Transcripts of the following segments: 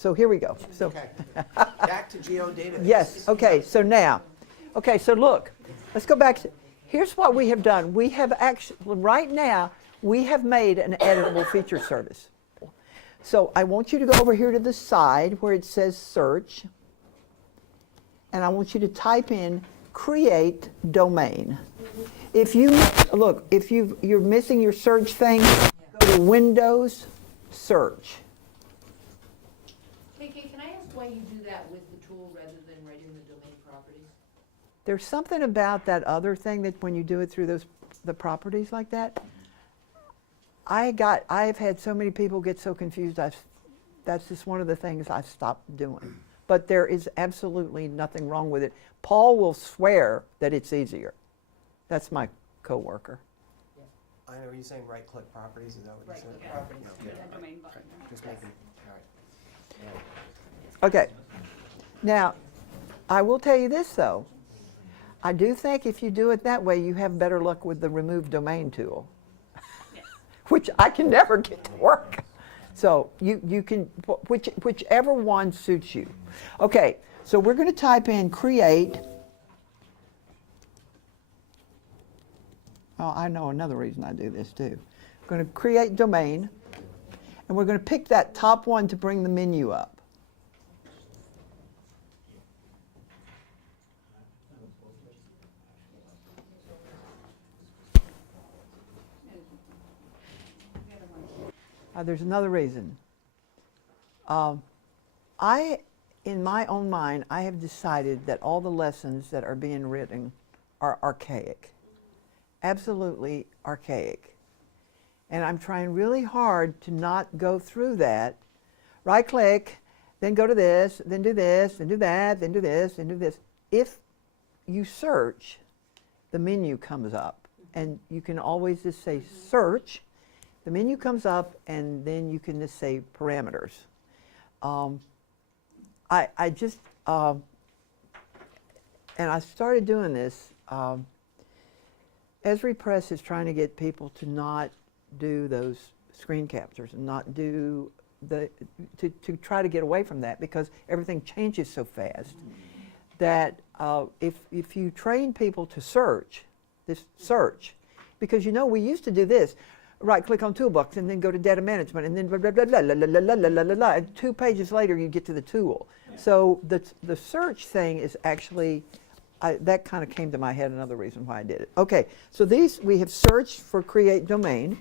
So here we go. So Okay. Back to Geo Database. yes, okay, so now, okay, so look, let's go back to, here's what we have done. We have actually, right now, we have made an editable feature service. So I want you to go over here to the side where it says search, and I want you to type in create domain. If you, look, if you're missing your search thing, go to Windows, search. KK, can I ask why you do that with the tool rather than writing the domain properties? There's something about that other thing that when you do it through the properties like that, I've had so many people get so confused, that's just one of the things I've stopped doing. But there is absolutely nothing wrong with it. Paul will swear that it's easier. That's my coworker. I know you're saying right-click properties, is that what you said? Right-click properties, Yeah. the domain button. Just making, all right. Okay. Now, I will tell you this though. I do think if you do it that way, you have better luck with the remove domain tool, which I can never get to work. So you can, whichever one suits you. Okay, so we're going to type in create. Oh, I know another reason I do this too. I'm going to create domain, and we're going to pick that top one to bring the menu up. There's another reason. In my own mind, I have decided that all the lessons that are being written are archaic. Absolutely archaic. And I'm trying really hard to not go through that. Right click, then go to this, then do this, then do that, then do this, then do this. If you search, the menu comes up. And you can always just say search. The menu comes up, and then you can just say parameters. I just, and I started doing this. ESRI Press is trying to get people to not do those screen captures and not do to try to get away from that, because everything changes so fast that if you train people to search, because you know we used to do this. Right click on toolbox and then go to data management and then blah, blah, blah, blah, blah, blah, blah, blah, blah, blah. And 2 pages later you get to the tool. So the search thing is actually, that kind of came to my head, another reason why I did it. Okay, so these, we have searched for create domain,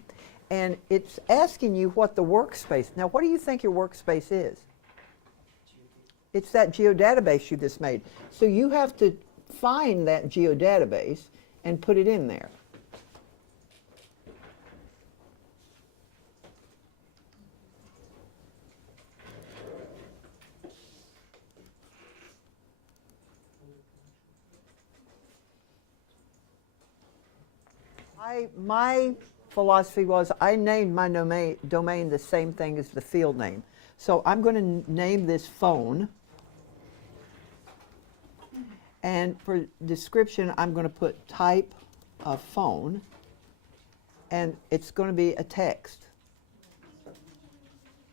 and it's asking you what the workspace. Now what do you think your workspace is? It's that Geo Database you just made. So you have to find that Geo Database and put it in there. My philosophy was I named my domain the same thing as the field name. So I'm going to name this phone. And for description, I'm going to put type of phone. And it's going to be a text.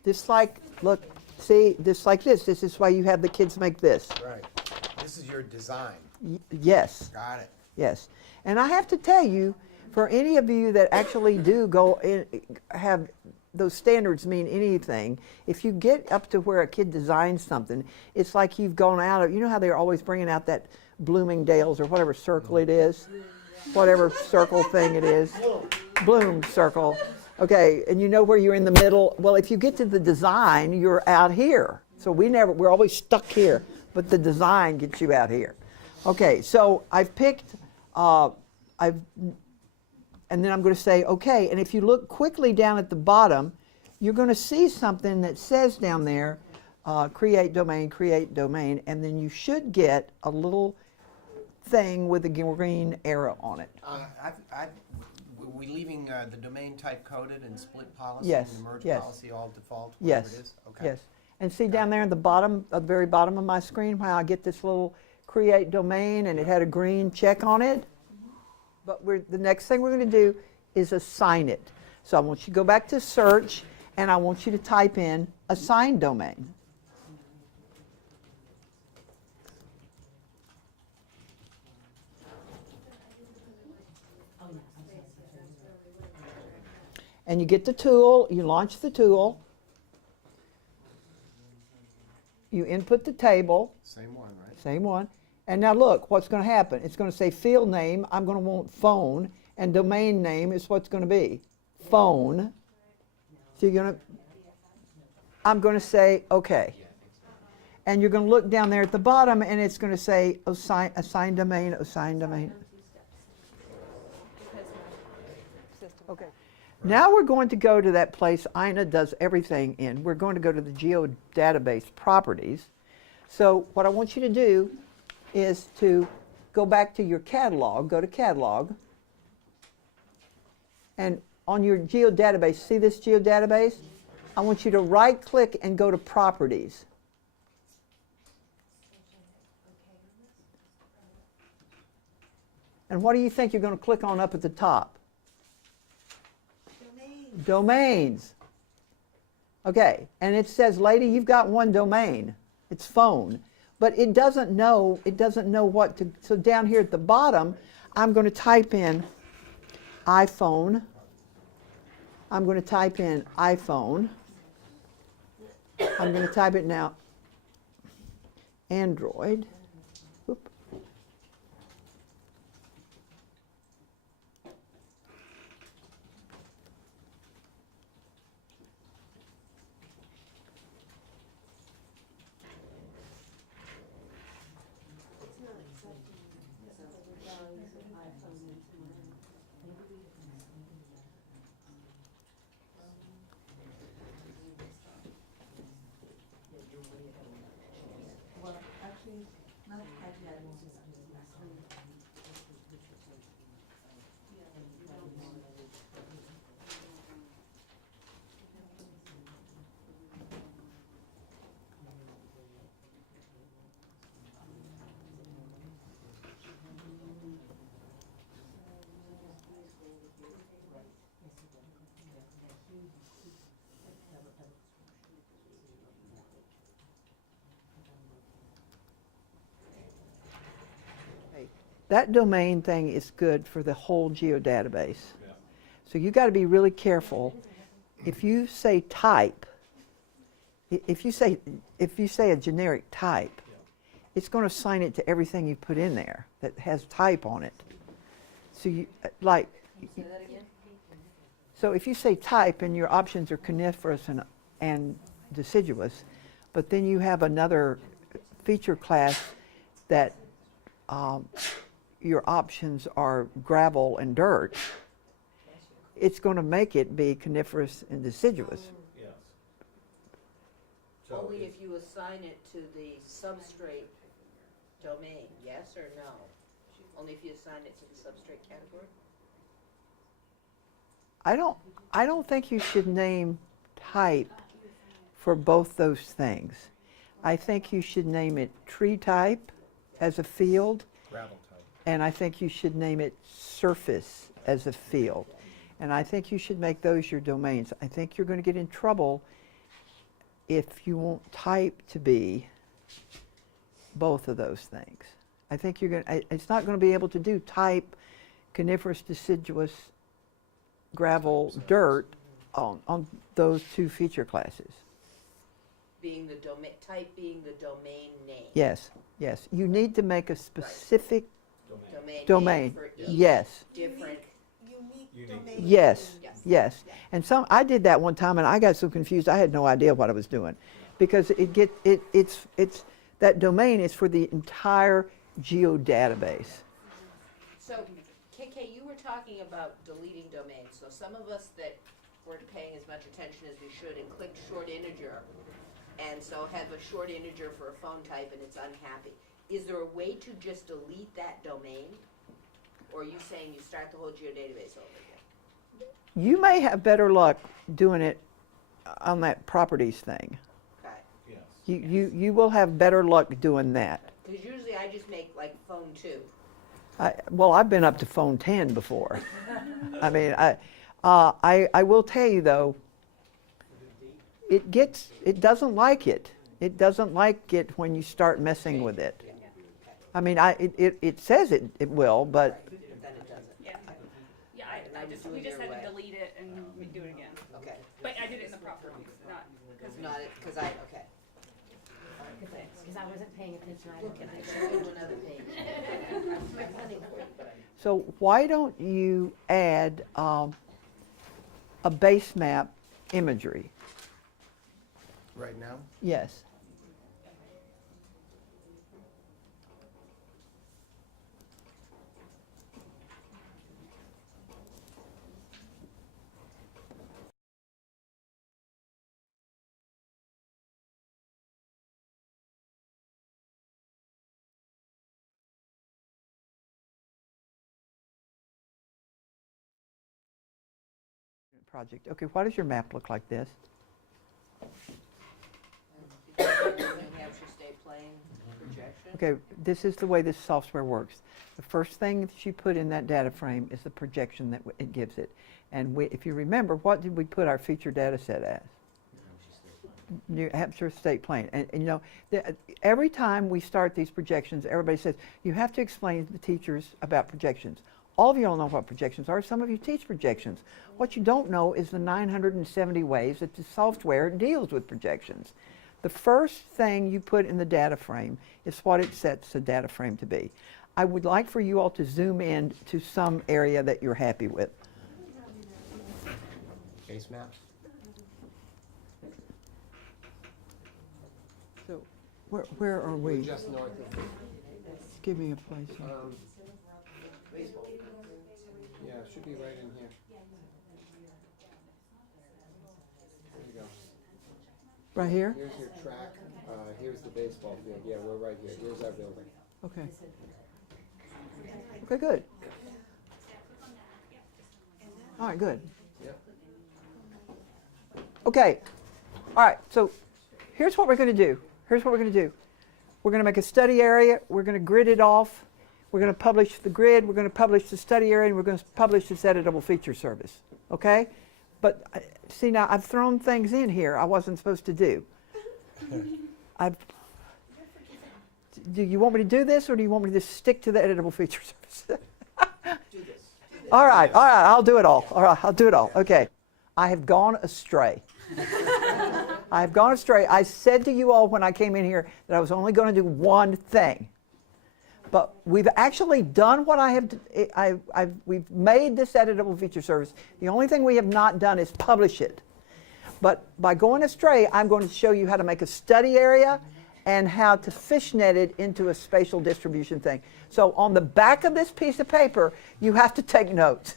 Just like, look, see, just like this. This is why you have the kids make this. Right. This is your design. Yes. Got it. Yes. And I have to tell you, for any of you that actually do go in, have those standards mean anything, if you get up to where a kid designs something, it's like you've gone out of, you know how they're always bringing out that Bloomingdale's or whatever circle it is, whatever circle thing it is, Bloom circle. Okay, and you know where you're in the middle. Well, if you get to the design, you're out here. So we're always stuck here, but the design gets you out here. Okay, so I've picked, and then I'm going to say, okay, and if you look quickly down at the bottom, you're going to see something that says down there, create domain, and then you should get a little thing with a green arrow on it. We leaving the domain type coded and split policy Yes, and the merge yes. policy all default, whatever Yes, it is? Okay. yes. And see down there at the bottom, at the very bottom of my screen, where I get this little create domain, and it had a green check on it? But the next thing we're going to do is assign it. So I want you to go back to search, and I want you to type in assign domain. and you get the tool, you launch the tool, you input the table, Same one, right? same one, and now look, what's going to happen? It's going to say field name, I'm going to want phone, and domain name is what's going to be phone. So you're going to, I'm going to say okay. And you're going to look down there at the bottom, and it's going to say assign domain, assign domain. Okay. Now we're going to go to that place Ina does everything in. We're going to go to the Geo Database Properties. So what I want you to do is to go back to your catalog, go to catalog, and on your Geo Database, see this Geo Database? I want you to right click and go to Properties. And what do you think you're going to click on up at the top? Domains. Okay, and it says, lady, you've got one domain. It's phone. But it doesn't know what to, so down here at the bottom, I'm going to type in iPhone. I'm going to type in iPhone. I'm going to type it now, Android. Whoop. That domain thing is good for the whole geodatabase. Yeah. So you got to be really careful. If you say type, if you say a generic type, yeah, it's going to assign it to everything you put in there that has type on it. So you like. Say that again? So if you say type and your options are coniferous and deciduous, but then you have another feature class that your options are gravel and dirt, it's going to make it be coniferous and deciduous. Yes. So only if you assign it to the substrate domain, yes or no? Only if you assign it to the substrate category? I don't think you should name type for both those things. I think you should name it tree type as a field. Gravel type. And I think you should name it surface as a field. And I think you should make those your domains. I think you're going to get in trouble if you want type to be both of those things. I think you're going to, it's not going to be able to do type, coniferous, deciduous, gravel, dirt on those two feature classes. Being the domain, type being the domain name. Yes, yes. You need to make a specific Domain name for each yes. different. Unique. Yes, Yes. yes. And I did that one time and I got so confused I had no idea what I was doing. Because it's that domain is for the entire geodatabase. So, KK, you were talking about deleting domains. So some of us that weren't paying as much attention as we should and clicked short integer, and so have a short integer for a phone type and it's unhappy. Is there a way to just delete that domain? Or are you saying you start the whole geodatabase over again? You may have better luck doing it on that properties thing. Okay. Yes. You will have better luck doing that. Because usually I just make like phone 2. Well, I've been up to phone 10 before. I mean, I will tell you though, it doesn't like it. It doesn't like it when you start messing with it. I mean, it says it will, but But then it doesn't. Yeah, we just had to delete it and do it again. But I did it in the properties, not, because. Not, because I, okay. Thanks. Because I wasn't paying attention. I Look, and I show you another page. I'm running for you, but So why don't you add a base map imagery? Right now? Yes. Project. Okay, why does your map look like this? New Hampshire State Plane projection. Okay, this is the way this software works. The first thing that you put in that data frame is the projection that it gives it. And if you remember, what did we put our feature data set as? New Hampshire State Plane. And you know, every time we start these projections, everybody says, you have to explain to the teachers about projections. All of you all know what projections are. Some of you teach projections. What you don't know is the 970 ways that the software deals with projections. The first thing you put in the data frame is what it sets the data frame to be. I would like for you all to zoom in to some area that you're happy with. Base maps? So where are we? Just north of, Give me a place. yeah, it should be right in here. There you go. Right here? Here's your track, here's the baseball field, yeah, we're right here, here's our building. Okay. Okay, good. All right, good. Yep. Okay. All right, so here's what we're going to do. Here's what we're going to do. We're going to make a study area. We're going to grid it off. We're going to publish the grid. We're going to publish the study area, and we're going to publish this editable feature service. Okay? But see, now I've thrown things in here I wasn't supposed to do. Do you want me to do this, or do you want me to just stick to the editable feature service? Do this. All right, I'll do it all. All right, I'll do it all. Okay. I have gone astray. I have gone astray. I said to you all when I came in here that I was only going to do one thing. But we've actually done what we've made this editable feature service. The only thing we have not done is publish it. But by going astray, I'm going to show you how to make a study area and how to fishnet it into a spatial distribution thing. So on the back of this piece of paper, you have to take notes.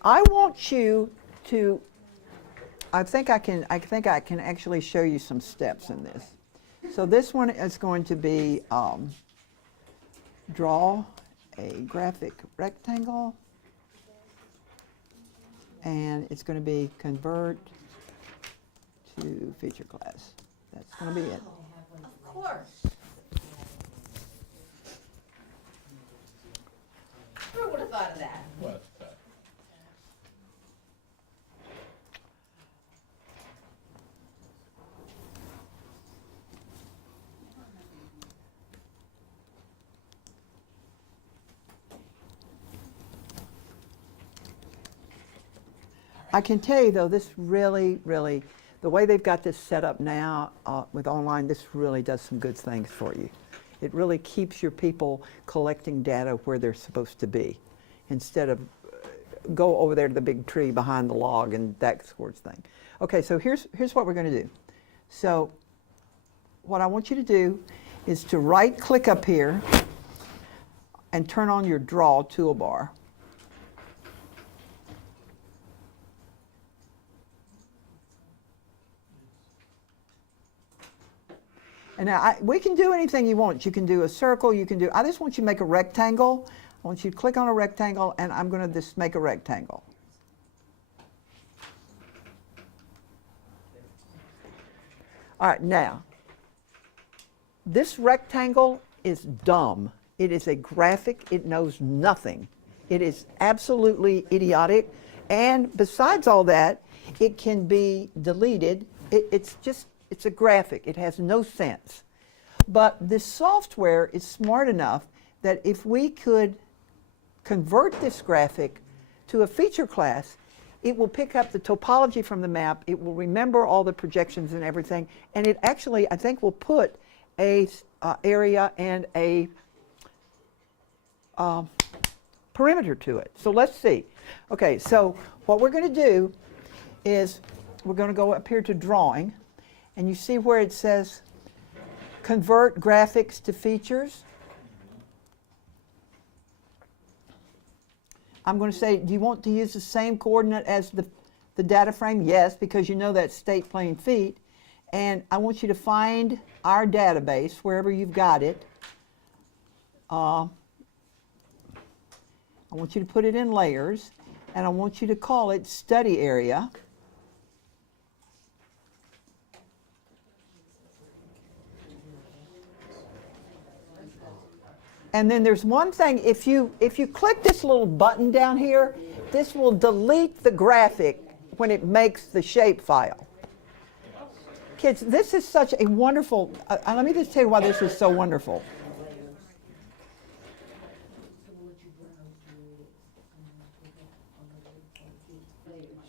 I want you to, I think I can actually show you some steps in this. So this one is going to be draw a graphic rectangle, and it's going to be convert to feature class. That's going to be it. Of course. Who would have thought of that? What? I can tell you though, this really, the way they've got this set up now with online, this really does some good things for you. It really keeps your people collecting data where they're supposed to be, instead of go over there to the big tree behind the log and that sort of thing. Okay, so here's what we're going to do. So what I want you to do is to right-click up here and turn on your Draw toolbar. And now we can do anything you want. You can do a circle, you can do, I just want you to make a rectangle. I want you to click on a rectangle, and I'm going to just make a rectangle. All right, now, this rectangle is dumb. It is a graphic. It knows nothing. It is absolutely idiotic, And besides all that, it can be deleted. It's a graphic. It has no sense. But this software is smart enough that if we could convert this graphic to a feature class, it will pick up the topology from the map, it will remember all the projections and everything, and it actually, I think, will put a area and a perimeter to it. So let's see. Okay, so what we're going to do is we're going to go up here to drawing, and you see where it says convert graphics to features. I'm going to say, do you want to use the same coordinate as the data frame? Yes, because you know that's state plane feet. And I want you to find our database wherever you've got it. I want you to put it in layers, and I want you to call it study area. And then there's one thing, if you click this little button down here, this will delete the graphic when it makes the shape file. Kids, this is such a wonderful, let me just tell you why this is so wonderful.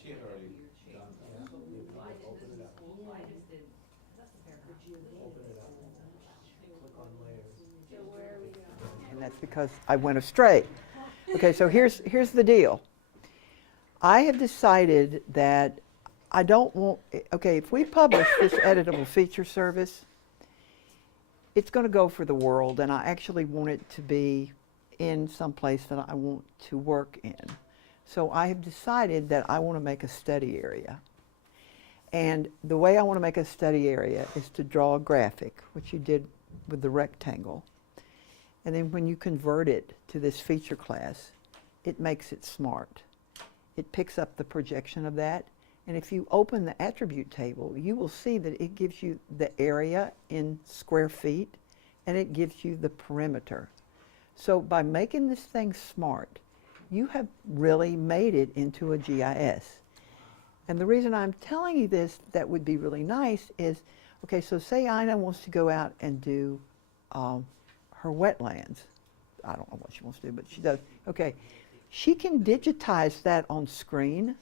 She had already done that. Open it up. Click on layers. And that's because I went astray. Okay, so here's the deal. I have decided that I don't want, okay, if we publish this editable feature service, it's going to go for the world, and I actually want it to be in some place that I want to work in. So I have decided that I want to make a study area. And the way I want to make a study area is to draw a graphic, which you did with the rectangle. And then when you convert it to this feature class, it makes it smart. It picks up the projection of that. And if you open the attribute table, you will see that it gives you the area in square feet, and it gives you the perimeter. So by making this thing smart, you have really made it into a GIS. And the reason I'm telling you this that would be really nice is, okay, so say Ina wants to go out and do her wetlands. I don't know what she wants to do, but she does. Okay, she can digitize that on screen.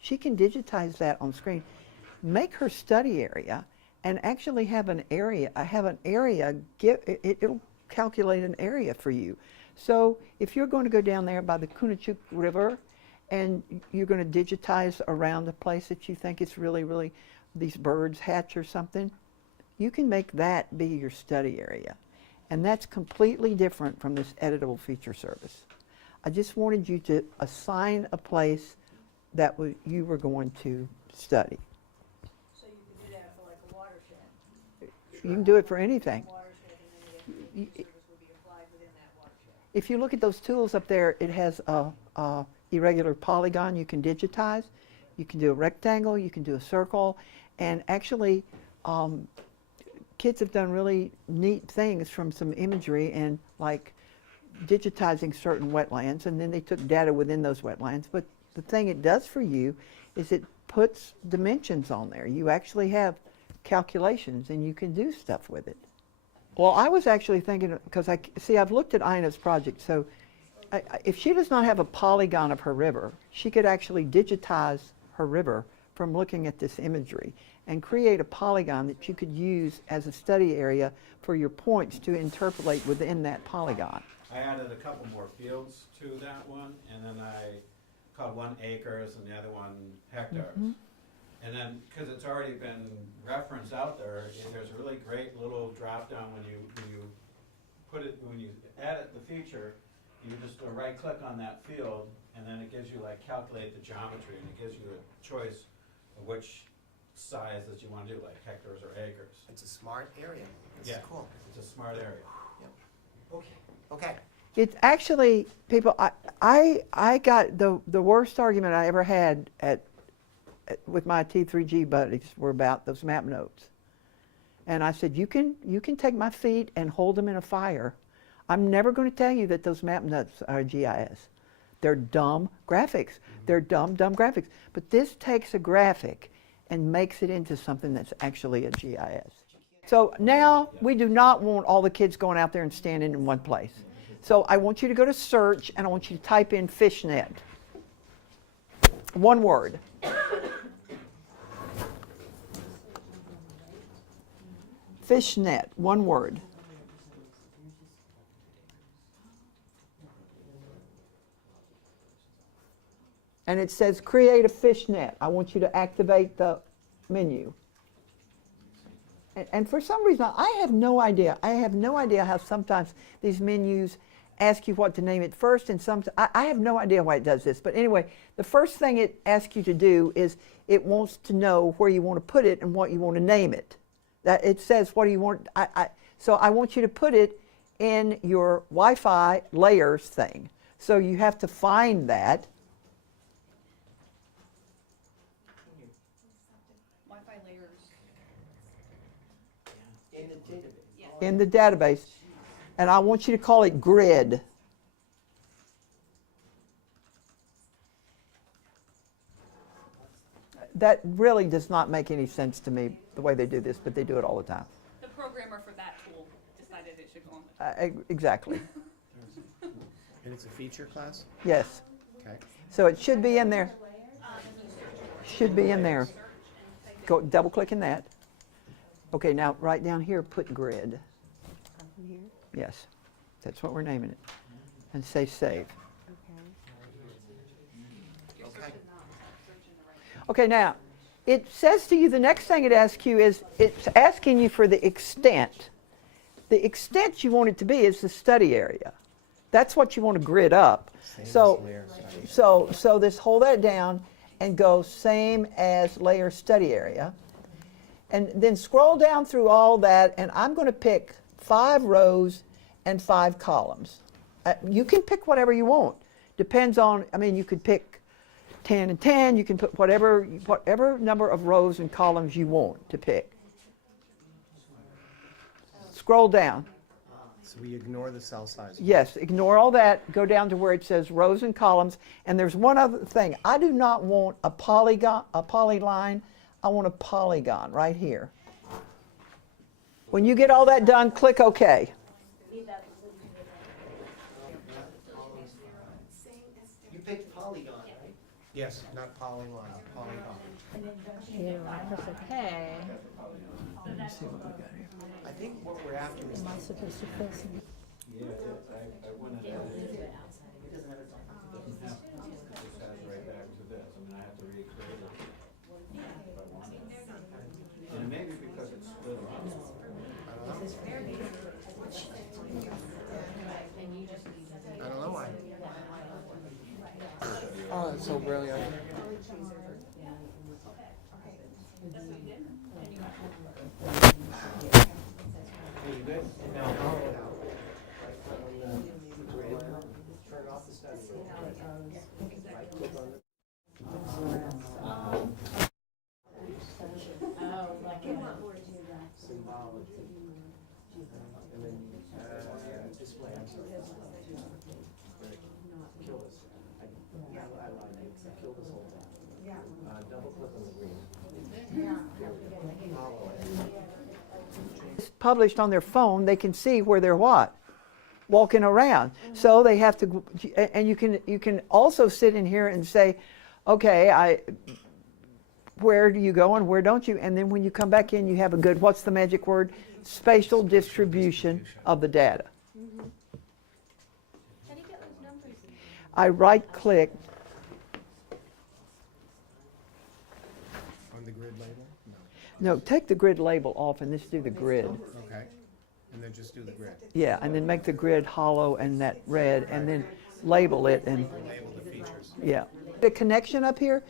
She can digitize that on screen, make her study area, and actually have an area. It'll calculate an area for you. So if you're going to go down there by the Kunachuk River, and you're going to digitize around the place that you think it's really, really these birds hatch or something, you can make that be your study area. And that's completely different from this editable feature service. I just wanted you to assign a place that you were going to study. So you can do that for like a watershed. You can do it for anything. Watershed, and then the service will be applied within that watershed. If you look at those tools up there, it has a irregular polygon you can digitize. You can do a rectangle, you can do a circle, and actually kids have done really neat things from some imagery and like digitizing certain wetlands, and then they took data within those wetlands. But the thing it does for you is it puts dimensions on there. You actually have calculations and you can do stuff with it. Well, I was actually thinking, because I've looked at Ina's project, so if she does not have a polygon of her river, she could actually digitize her river from looking at this imagery and create a polygon that you could use as a study area for your points to interpolate within that polygon. I added a couple more fields to that one, and then I called one acres and the other one hectares. Mm-hmm. And then, because it's already been referenced out there, there's a really great little drop down when you edit the feature, you just right click on that field, and then it gives you like calculate the geometry, and it gives you a choice of which size that you want to do, like hectares or acres. It's a smart area. This Yeah. is cool. It's a smart area. Okay. It's actually, people, I got the worst argument I ever had with my T3G buddies were about those map notes. And I said, you can take my feet and hold them in a fire. I'm never going to tell you that those map notes are GIS, They're dumb graphics. They're dumb graphics. But this takes a graphic and makes it into something that's actually a GIS. So now we do not want all the kids going out there and standing in one place. So I want you to go to search and I want you to type in fishnet. One word. Fishnet, one word. And it says create a fishnet. I want you to activate the menu. And for some reason, I have no idea. I have no idea how sometimes these menus ask you what to name it first, and I have no idea why it does this. But anyway, the first thing it asks you to do is it wants to know where you want to put it and what you want to name it. That it says what do you want. So I want you to put it in your Wi-Fi layers thing. So you have to find that. Wi-Fi layers. In the database. In the database, and I want you to call it grid. That really does not make any sense to me, the way they do this, but they do it all the time. The programmer for that tool decided it should go on the Exactly, And it's a feature class? yes. Okay. So it should be in there. Should be in there. Go double click in that. Okay, now right down here, put grid. Yes, that's what we're naming it. And say save. Okay. Okay, now, it says to you, the next thing it asks you is, it's asking you for the extent. The extent you want it to be is the study area. That's what you want to grid up. So this, hold that down and go same as layer study area. And then scroll down through all that, and I'm going to pick 5 rows and 5 columns. You can pick whatever you want. Depends on, I mean, you could pick 10 and 10, you can put whatever number of rows and columns you want to pick. Scroll down. So we ignore the cell size. Yes, ignore all that, go down to where it says rows and columns, and there's one other thing. I do not want a polyline, I want a polygon right here. When you get all that done, click OK. You picked Polygon, right? Yes, not polyline, polygon. I press OK. I think what we're after is Am I supposed to fill some? Yeah, I wouldn't have, it doesn't have to, it just has right back to this, I mean, I have to recreate it if I want it. And maybe because it's split up. I don't know why. Oh, that's so brilliant. You good? turn off the study. Right click on it. Symbology. And then display. I'm sorry. Kill this. I lied. Kill this whole thing. Double click on the green. Follow it. It's published on their phone, they can see where they're what? Walking around. So they have to, and you can also sit in here and say, okay, where do you go and where don't you? And then when you come back in, you have a good, what's the magic word? Spatial distribution of the data. I right click. On the grid label? No, take the grid label off and just do the grid. No. Okay. And then just do the grid. Yeah, and then make the grid hollow and that red, and then label it and, Label the features. yeah. The connection up here,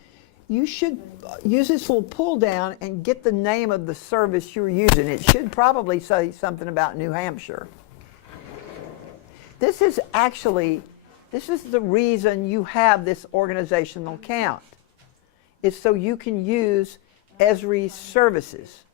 you should use this little pull down and get the name of the service you're using. It should probably say something about New Hampshire. This is the reason you have this organizational account. It's so you can use ESRI Services.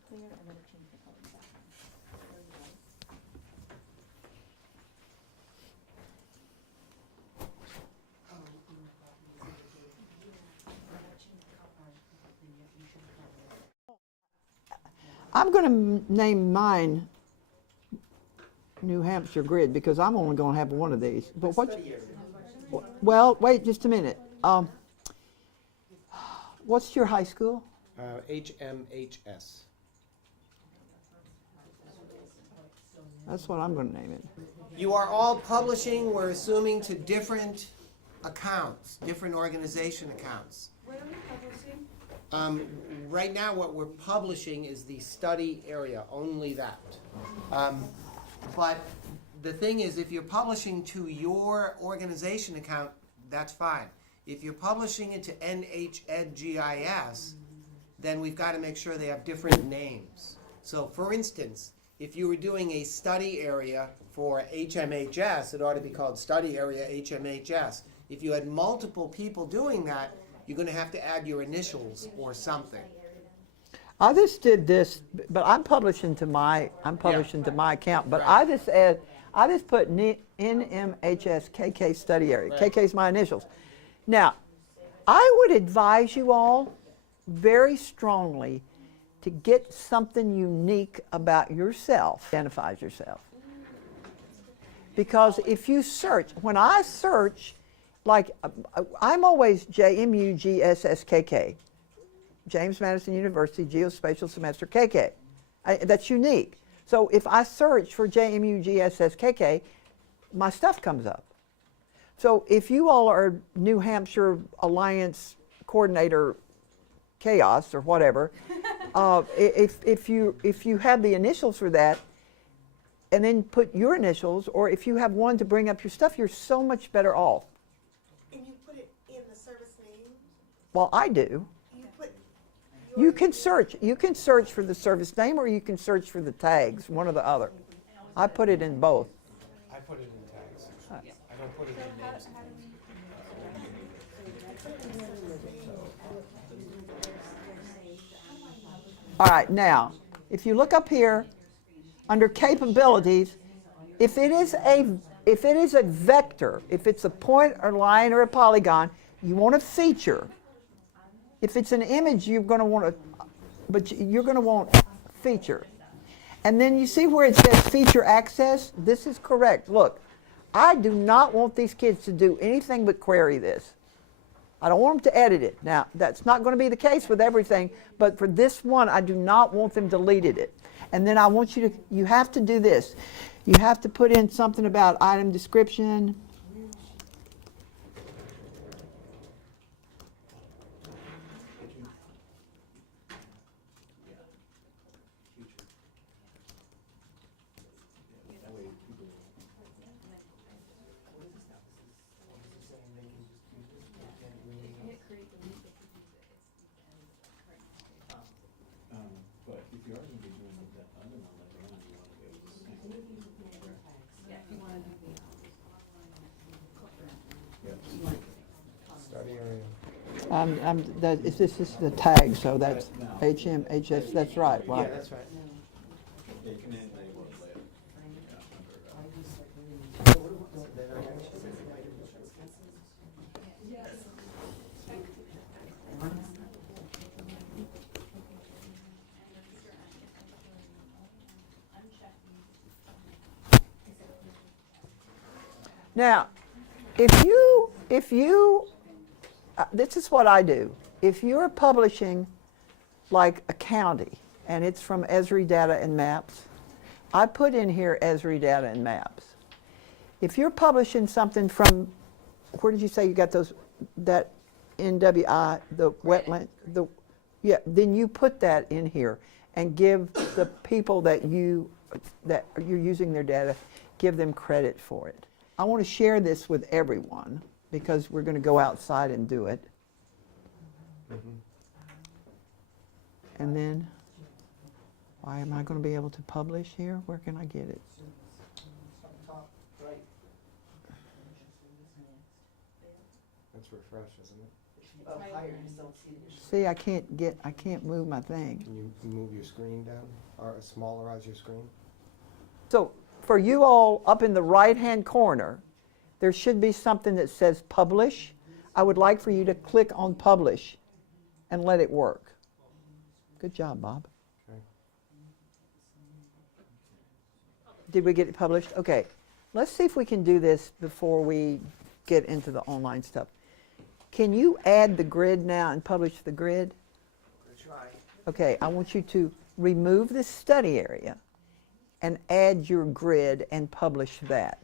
I'm going to name mine New Hampshire Grid because I'm only going to have one of these. But what? Study area. Well, wait just a minute. What's your high school? HMHS. That's what I'm going to name it. You are all publishing, we're assuming, to different accounts, different organization accounts. What are we publishing? Right now, what we're publishing is the study area, only that. But the thing is, if you're publishing to your organization account, that's fine. If you're publishing it to NHEdGIS, then we've got to make sure they have different names. So, for instance, if you were doing a study area for HMHS, it ought to be called Study Area HMHS. If you had multiple people doing that, you're going to have to add your initials or something. I just did this, but I'm publishing to my account. But Right. I just put NMHS KK study area. Right. KK is my initials. Now, I would advise you all very strongly to get something unique about yourself, identifies yourself. Because if you search, when I search, like I'm always JMUGSSKK, James Madison University Geospatial Semester KK. That's unique. So if I search for JMUGSSKK, my stuff comes up. So if you all are New Hampshire Alliance Coordinator Chaos or whatever, if you have the initials for that, and then put your initials, or if you have one to bring up your stuff, you're so much better off. And you put it in the service name? Well, I do. You put You can search. You can search for the service name, or you can search for the tags, one or the other. I put it in both. I put it in tags. I don't put it in names. All right, now, if you look up here, under capabilities, if it is a vector, if it's a point or line or a polygon, you want a feature. If it's an image, you're going to want feature. And then you see where it says feature access? This is correct. Look, I do not want these kids to do anything but query this. I don't want them to edit it. Now, that's not going to be the case with everything, but for this one, I do not want them deleted it. And then I want you have to do this. You have to put in something about item description. But if you are going to be doing that other one later on, you want to be able to sync. Study area. This is the tag, so that's HMHS. That's right. Well, Yeah, that's right. Yeah, you can enable it later. now, this is what I do. If you're publishing like a county and it's from ESRI Data and Maps, I put in here ESRI Data and Maps. If you're publishing something from, where did you say you got that NWI, the wetland, then you put that in here and give the people that you're using their data, give them credit for it. I want to share this with everyone because we're going to go outside and do it. And then, why am I going to be able to publish here? Where can I get it? Top right. That's refresh, isn't it? Up higher, you just don't see it. See, I can't move my thing. Can you move your screen down or smallerize your screen? So for you all up in the right-hand corner, there should be something that says publish. I would like for you to click on publish and let it work. Good job, Bob. Okay. Did we get it published? Okay. Let's see if we can do this before we get into the online stuff. Can you add the grid now and publish the grid? Try. Okay, I want you to remove this study area and add your grid and publish that.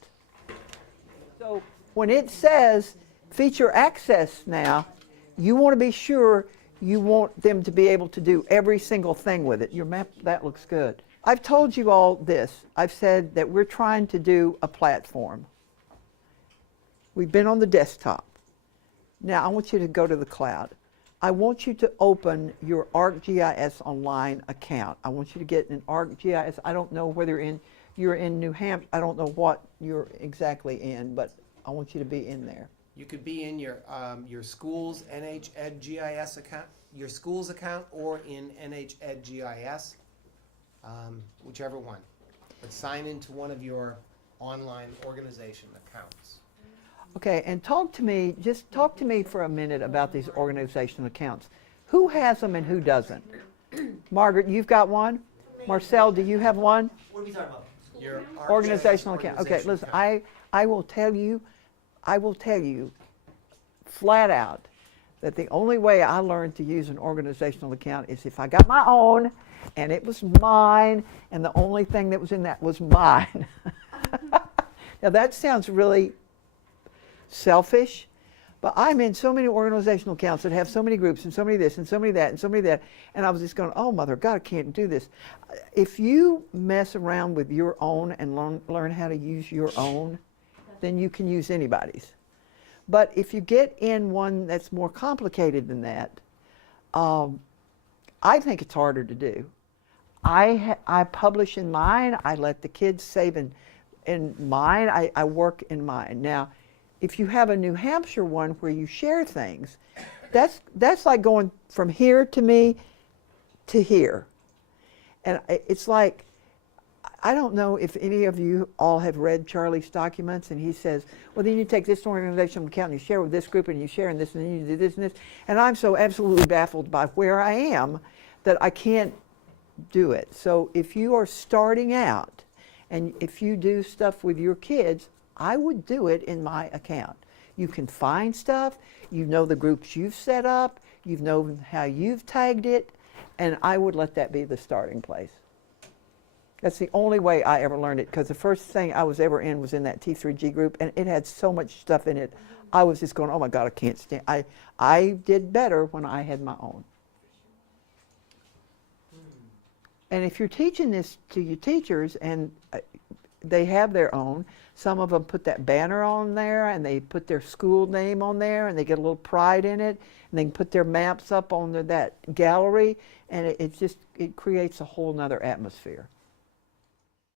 So when it says feature access now, you want to be sure you want them to be able to do every single thing with it. Your map, that looks good. I've told you all this. I've said that we're trying to do a platform. We've been on the desktop. Now I want you to go to the cloud. I want you to open your ArcGIS Online account. I want you to get an ArcGIS. I don't know whether you're in New Hampshire. I don't know what you're exactly in, but I want you to be in there. You could be in your school's NHEdGIS account, your school's account, or in NHEdGIS, whichever one. But sign into one of your online organization accounts. Okay, and just talk to me for a minute about these organizational accounts. Who has them and who doesn't? Margaret, you've got one? Marcel, do you have one? What are we talking about? Your Organizational account. Okay, listen, I will tell you flat out that the only way I learned to use an organizational account is if I got my own and it was mine and the only thing that was in that was mine. Now that sounds really selfish, but I'm in so many organizational accounts that have so many groups and so many this and so many that and so many that, and I was just going, oh mother God, I can't do this. If you mess around with your own and learn how to use your own, then you can use anybody's. But if you get in one that's more complicated than that, I think it's harder to do. I publish in mine. I let the kids save in mine. I work in mine. Now, if you have a New Hampshire one where you share things, that's like going from here to me to here. And it's like, I don't know if any of you all have read Charlie's documents, and he says, well, then you take this organizational account and you share with this group and you share in this and then you do this and this. And I'm so absolutely baffled by where I am that I can't do it. So if you are starting out and if you do stuff with your kids, I would do it in my account. You can find stuff, you know the groups you've set up, you know how you've tagged it, and I would let that be the starting place. That's the only way I ever learned it, because the first thing I was ever in was in that T3G group, and it had so much stuff in it. I was just going, oh my God, I can't stand. I did better when I had my own. And if you're teaching this to your teachers and they have their own, some of them put that banner on there and they put their school name on there and they get a little pride in it, and they can put their maps up on that gallery, and it creates a whole nother atmosphere.